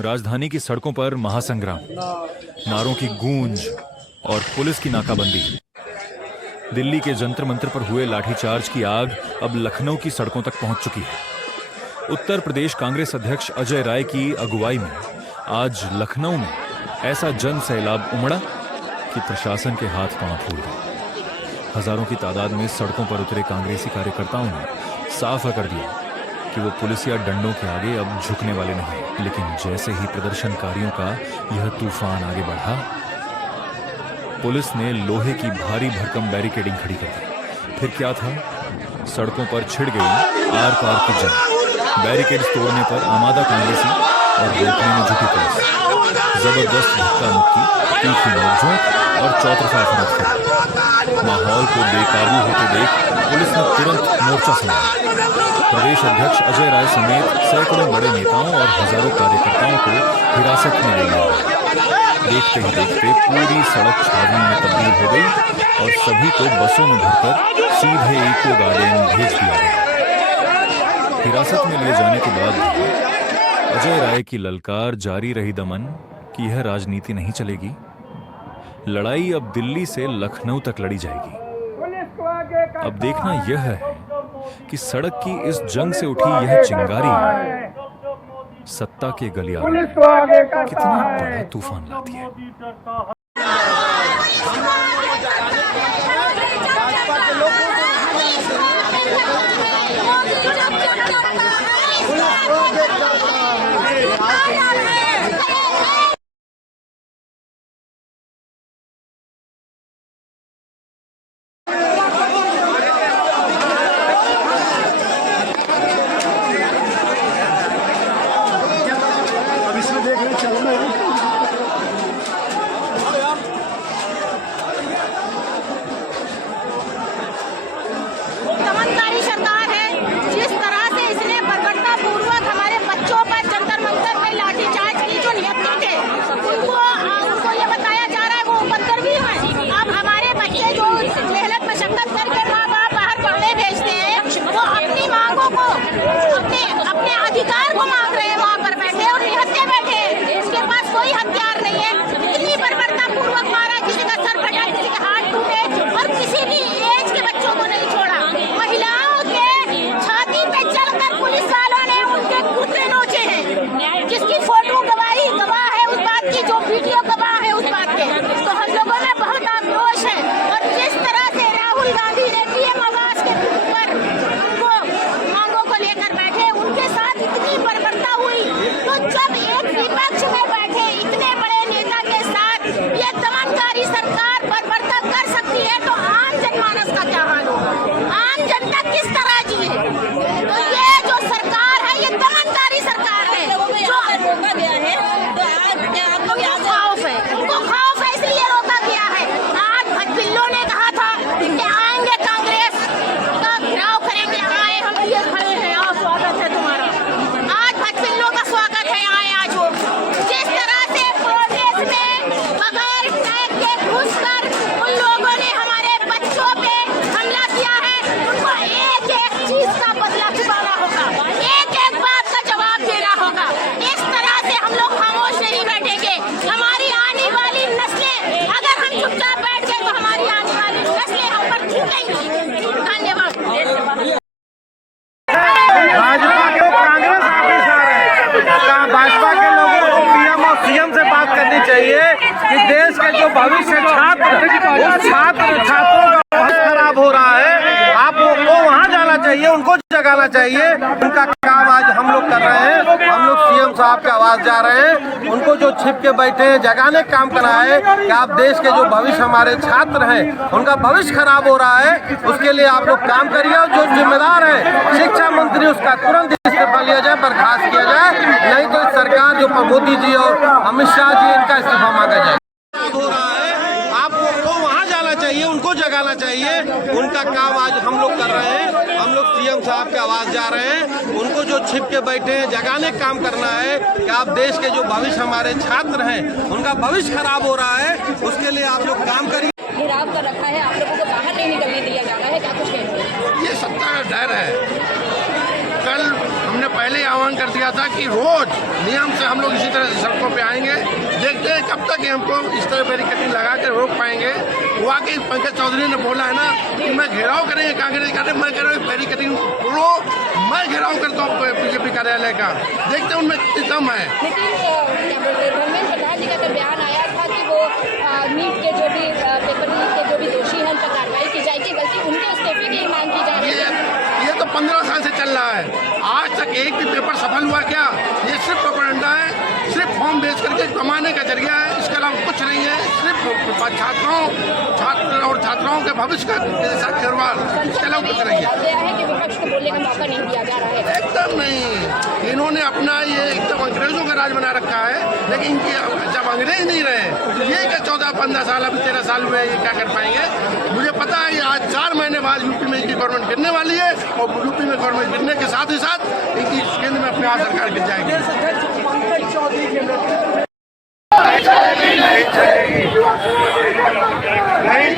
राजधानी की सड़कों पर महासंग्राम, नारों की गूंज और पुलिस की नाकाबंदी। दिल्ली के जंतर मंतर पर हुए लाठीचार्ज की आग अब लखनऊ की सड़कों तक पहुंच चुकी है। उत्तर प्रदेश कांग्रेस अध्यक्ष अजय राय की अगुवाई में आज लखनऊ में ऐसा जन सैलाब उमड़ा कि प्रशासन के हाथ पांव फूल गए। हजारों की तादाद में सड़कों पर उतरे कांग्रेसी कार्यकर्ताओं ने साफ कर दिया कि वो पुलिस या डंडों के आगे अब झुकने वाले नहीं। लेकिन जैसे ही प्रदर्शनकारियों का यह तूफान आगे बढ़ा, पुलिस ने लोहे की भारी भरकम बैरिकेडिंग खड़ी कर दी। फिर क्या था, सड़कों पर छिड़ गई आर पार की जंग। बैरिकेड्स तोड़ने पर आमादा कांग्रेसी और रोकने में जुटी पुलिस। जबरदस्त धक्का मुक्की, तीखी नोकझोंक और चौतरफा अफरा-तफरी। माहौल को बेकाबू होते देख पुलिस ने तुरंत मोर्चा संभाला। प्रदेश अध्यक्ष अजय राय समेत सैकड़ों बड़े नेताओं और हजारों कार्यकर्ताओं को हिरासत में ले लिया गया। देखते ही देखते पूरी सड़क छावनी में तब्दील हो गई और सभी को बसों में भरकर सीधे इको गार्डन भेज दिया गया। हिरासत में लिए जाने के बाद अजय राय की ललकार जारी रही दमन कि यह राजनीति नहीं चलेगी। लड़ाई अब दिल्ली से लखनऊ तक लड़ी जाएगी। अब देखना यह है कि सड़क की इस जंग से उठी यह चिंगारी सत्ता के गलियारे में कितना बड़ा तूफान लाती है। दमनकारी सरकार है। जिस तरह से इसने बर्बरतापूर्वक हमारे बच्चों पर जंतर मंतर में लाठीचार्ज की जो नियति थे, उनको ये बताया जा रहा है वो उपद्रवी है। अब हमारे बच्चे जो मेहनत मशक्कत करके माँ बाप बाहर पढ़ने भेजते हैं, वो अपनी मांगों को, अपने अधिकार को मांग रहे हैं वहाँ पर बैठे और निहत्थे बैठे हैं। उसके पास कोई हथियार नहीं है। इतनी बर्बरतापूर्वक मारा, किसी का सर फटा, किसी का हाथ टूटे और किसी भी एज के बच्चों को नहीं छोड़ा। महिलाओं के छाती पे चढ़कर पुलिस वालों ने उनके कुर्ते नोचे हैं, जिसकी फोटो गवाह है उस बात की, जो वीडियो गवाह है उस बात के। तो हम लोगों में बहुत आक्रोश है। और जिस तरह से राहुल गांधी ने पीएम आवास के ऊपर उनको मांगों को लेकर बैठे, उनके साथ इतनी बर्बरता हुई, तो जब एक विपक्ष में बैठे इतने बड़े नेता के साथ ये दमनकारी सरकार बर्बरता कर सकती है, तो आम जनमानस का क्या हाल होगा? आम जनता किस तरह जिए? तो ये जो सरकार है, ये दमनकारी सरकार है। जो रोका गया है, तो आज क्या आप लोग खौफ है, उनको खौफ है, इसलिए रोका गया है। आज भटबिल्लों ने कहा था कि आएंगे कांग्रेस का घेराव करेंगे। आए, हम लिए खड़े हैं, आओ स्वागत है तुम्हारा। आज भटबिल्लों का स्वागत है, आए आज वो। जिस तरह से प्रोटेस्ट में बगैर टैग के घुसकर उन लोगों ने हमारे बच्चों पे हमला किया है, उनको एक एक चीज का बदला चुकाना होगा, एक एक बात का जवाब देना होगा। इस तरह से हम लोग खामोश नहीं बैठेंगे। हमारी आने वाली नस्लें, अगर हम चुपचाप बैठ गए तो हमारी आने वाली नस्लें हम पर थूकेंगी। धन्यवाद। भाजपा के कांग्रेस ऑफिसर है, भाजपा के लोगों को पीएम और सीएम से बात करनी चाहिए कि देश के जो भविष्य छात्रों का बहुत खराब हो रहा है। आप वो वहाँ जाना चाहिए, उनको जगाना चाहिए। उनका काम आज हम लोग कर रहे हैं। हम लोग सीएम साहब के आवाज जा रहे हैं, उनको जो छिप के बैठे हैं जगाने का काम करना है कि आप देश के जो भविष्य हमारे छात्र हैं, उनका भविष्य खराब हो रहा है, उसके लिए आप लोग काम करिए। और जो जिम्मेदार है शिक्षा मंत्री, उसका तुरंत इस्तीफा लिया जाए, बर्खास्त किया जाए, नहीं तो इस सरकार जो मोदी जी और अमित शाह जी, इनका इस्तीफा मांगा जाए। हो रहा है, आपको वहाँ जाना चाहिए, उनको जगाना चाहिए। उनका काम आज हम लोग कर रहे हैं। हम लोग सीएम साहब के आवाज जा रहे हैं, उनको जो छिप के बैठे हैं जगाने का काम करना है कि आप देश के जो भविष्य हमारे छात्र हैं, उनका भविष्य खराब हो रहा है, उसके लिए आप लोग काम करिए। घेराव कर रखा है, आप लोगों को बाहर नहीं निकलने दिया जा रहा है, क्या कुछ कहेंगे? ये सत्ता का डर है। कल हमने पहले ही आह्वान कर दिया था कि रोज नियम से हम लोग इसी तरह से सड़कों पे आएंगे। देखते हैं कब तक हमको इस तरह बैरिकेडिंग लगा के रोक पाएंगे। वाकई पंकज चौधरी ने बोला है ना कि मैं घेराव करेंगे कांग्रेस का, मैं कह रहा हूँ बैरिकेडिंग तोड़ो, मैं घेराव करता हूँ बीजेपी कार्यालय का। देखते हैं उनमें कितनी दम है। लेकिन धर्मेंद्र प्रधान जी का तो बयान आया था कि वो नीट के जो भी पेपर लीक के जो भी दोषी हैं उन पर कार्रवाई की जाएगी, बल्कि उनके इस्तीफे की मांग की जा रही है। ये तो 15 साल से चल रहा है, आज तक एक भी पेपर सफल हुआ क्या? ये सिर्फ प्रोपेगेंडा है, सिर्फ फॉर्म बेच करके कमाने का जरिया है, इसके अलावा कुछ नहीं है। सिर्फ छात्र और छात्राओं के भविष्य का साथ खिलवाड़, इसके अलावा कुछ नहीं है। कि विपक्ष को बोलने का मौका नहीं दिया जा रहा है। एकदम नहीं, इन्होंने अपना ये एकदम अंग्रेजों का राज बना रखा है। लेकिन इनकी जब अंग्रेज नहीं रहे तो ये क्या 14-15 साल अभी 13 साल हुए, ये क्या कर पाएंगे? मुझे पता है आज 4 महीने बाद यूपी में इनकी गवर्नमेंट गिरने वाली है और यूपी में गवर्नमेंट गिरने के साथ ही साथ इनकी केंद्र में अपनी सरकार गिर जाएगी। नहीं